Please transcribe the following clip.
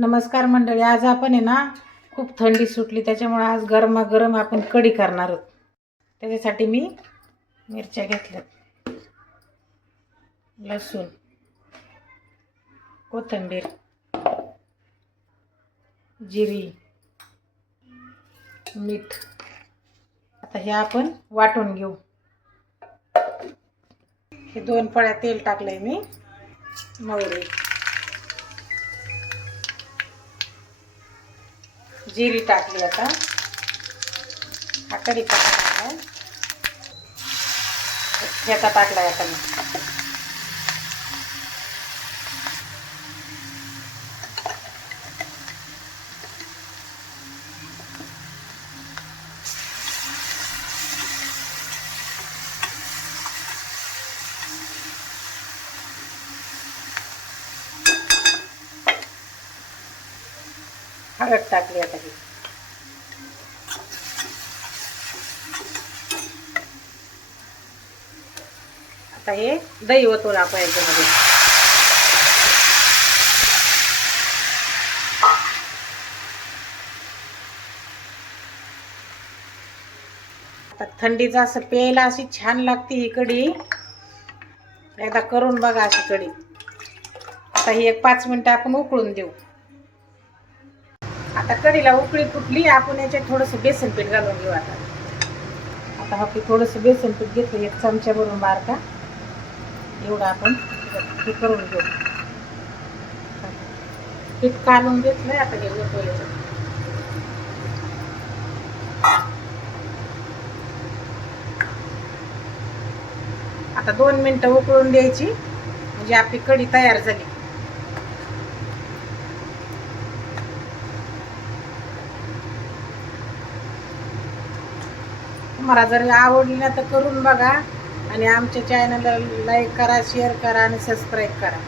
नमस्कार मंडळी आज आपण आहे ना खूप थंडी सुटली त्याच्यामुळे आज गरमागरम आपण कढी करणार आहोत. त्याच्यासाठी मी मिरच्या घेतल्यात. लसूण कोथिंबीर जिरी मीठ. आता हे आपण वाटून घेऊ. हे दोन पळ्या तेल टाकलंय मी. मवरी जिरी टाकली आता. हा कढीपत्ता टाकला ठेचा टाकला आता मी. हळद टाकली आता ही. आता हे दही ओतून आपण याच्यामध्ये. आता थंडीचं असं प्यायला अशी छान लागते ही कढी. एकदा करून बघा अशी कढी. आता ही एक पाच मिनटं आपण उकळून देऊ. आता कढीला उकळी फुटली आपण याच्यात थोडंसं बेसन पीठ घालून घेऊ आता. आता हा की थोडंसं बेसन पीठ घेतलं एक चमचा भरून बारका. एवढं आपण हे करून घेऊ. पीठ काढून घेतलं आता हे ओतू याच्यात. आता दोन मिनटं उकळून द्यायची. म्हणजे आपली कढी तयार झाली. तुम्हाला जर आवडली ना तर करून बघा. आणि आमच्या चॅनलला लाईक करा शेअर करा आणि सबस्क्राईब करा.